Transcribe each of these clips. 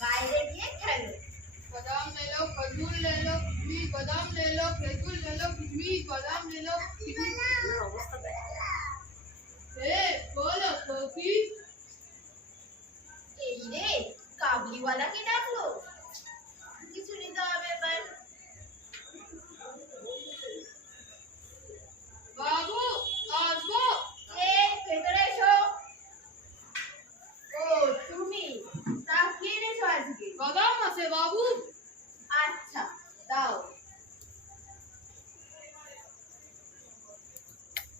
বাইরে গিয়ে খেলো। बादाम ले लो, खजूर ले लो, किशमिश बादाम ले लो, खजूर ले लो, किशमिश बादाम ले लो। অবস্থা দেখ। ए बोलो कॉफी। এই রে, কাবলিওয়ালাকে ডাকলো। কিছু নিতে হবে এবার। बाबू आसबो। ভেতরে এসো। ও তুমি, তা কি এনেছো আজকে? बादाम আছে बाबू। আচ্ছা দাও।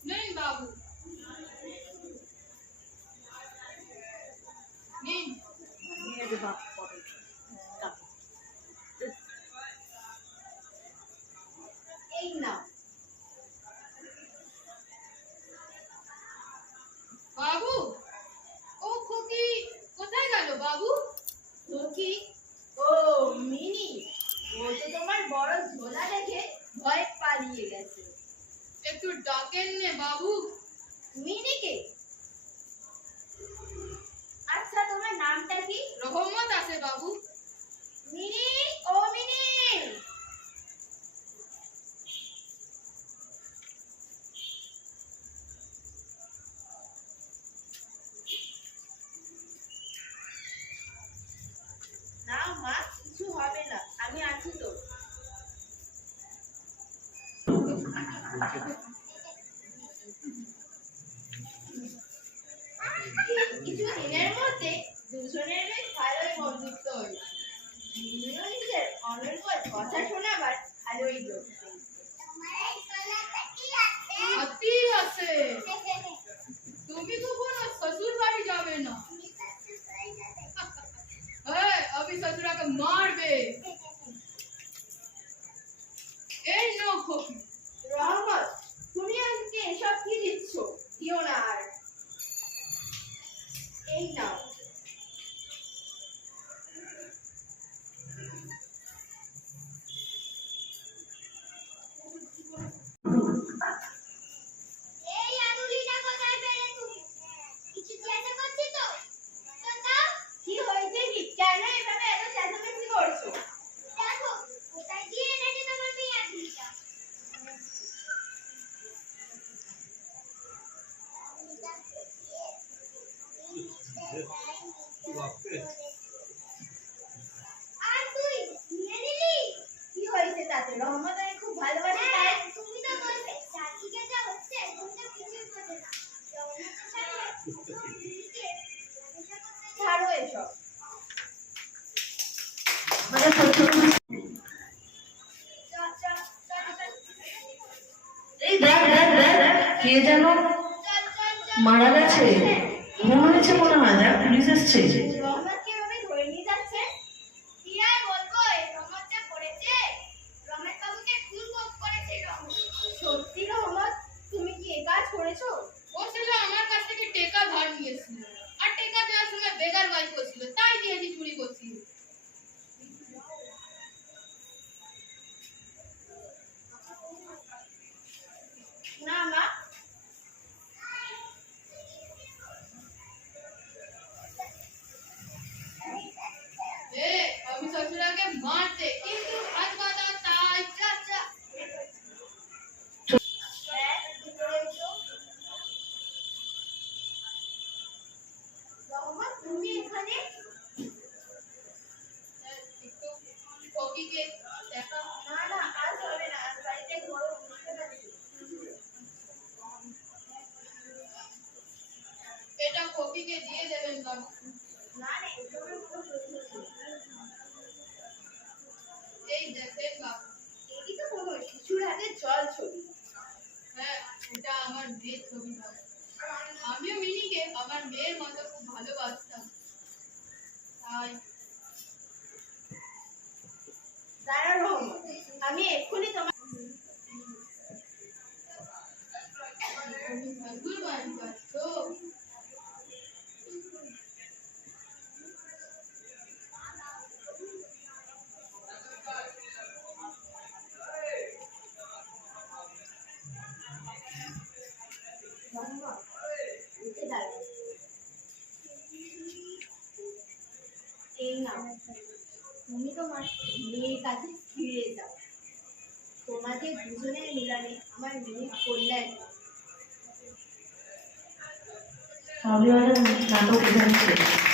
नहीं बाबू। नहीं। এই নাও। बाबू ओ खोकी কোথায় গেল বাবু? খুকি? ও মিনি, ও তো তোমার বড় ঝোলা দেখে ভয় পালিয়ে গেছে। একটু ডাকেন নে বাবু। মিনিকে? আচ্ছা তোমার নামটা কি? রহমত আছে বাবু। মিনি, ও মিনি। না মা, কিছু হবে না, আমি আছি তো। কিছু দিনের মধ্যে দুজনের বেশ ভালোই বন্ধুত্ব হয়েছে। মিনিও নিজের অনর্গল কথা শোনাবার ভালোই লোক হাতি আছে। তুমি তো কোনো শ্বশুর বাড়ি যাবে না। হ্যাঁ, अभी ससुराকে মারবে। এই নো খোকি। রহমত, তুমি আজকে এসব কি দিচ্ছ? দিও না আর। এই নাও। এই আঙুলিটা কোথায় পেলে তুমি? কিছু চেষ্টা করছি তো। তো দাও। কি হয়েছে কি? কেন এভাবে এত চেঁচামেচি করছো? দেখো, কোথায় দিয়ে এনেছে তোমার মেয়ে আঙুলিটা। আর তুই নিয়ে নিলি? কি হয়েছে তাতে? রহমত আমি খুব ভালোবাসি তাই। তুমি তো বলবে চাচিকে যা হচ্ছে তুমি তো কিছুই বোঝো না। ছাড়ো এসব। এই দেখ দেখ দেখ, কে যেন মারা গেছে, ঘুম হয়েছে মনে হয়। দেখ পুলিশ এসছে। রহমতকে এভাবে ধরে নিয়ে যাচ্ছে। কি আর বলবো, এই রহমতটা করেছে। রহমত বাবুকে খুন করেছে রহমত। সত্যি রহমত, তুমি কি এ কাজ করেছো? ও ছিল আমার কাছ থেকে টাকা ধার নিয়েছিল, আর টাকা দেওয়ার সময় বেগার বাই করছিল, তাই দিয়েছি চুরি করছিল। না মা, এ আমি শ্বশুরাকে মারতে, কিন্তু হাত বাঁধা তাই। চাচা। ভিতরে এসো। রহমত, তুমি এখানে? একটু কবিকে দেখা। না না, আজ হবে না, আজ বাড়িতে বড় অনুষ্ঠান আছে। এটা কবিকে দিয়ে দেবেন বাবু। না না, এসবের কোনো প্রয়োজন নেই। এই দেখেন বাবু। এটি তো কোনো শিশুর হাতে জল ছবি। হ্যাঁ, এটা আমার মেয়ের ছবি বাবু। আমিও মিনিকে আমার মেয়ের মতো খুব ভালোবাসতাম, তাই। দাঁড়া রহমত, আমি এক্ষুনি তোমার। তুমি শ্বশুর বাড়ি যাচ্ছ? এই না, তুমি তোমার মেয়ের কাছে ফিরে যাও। তোমাদের দুজনের মিলনে আমার মেয়ের কল্যাণ। তাহলে নাটক এখানে শেষ।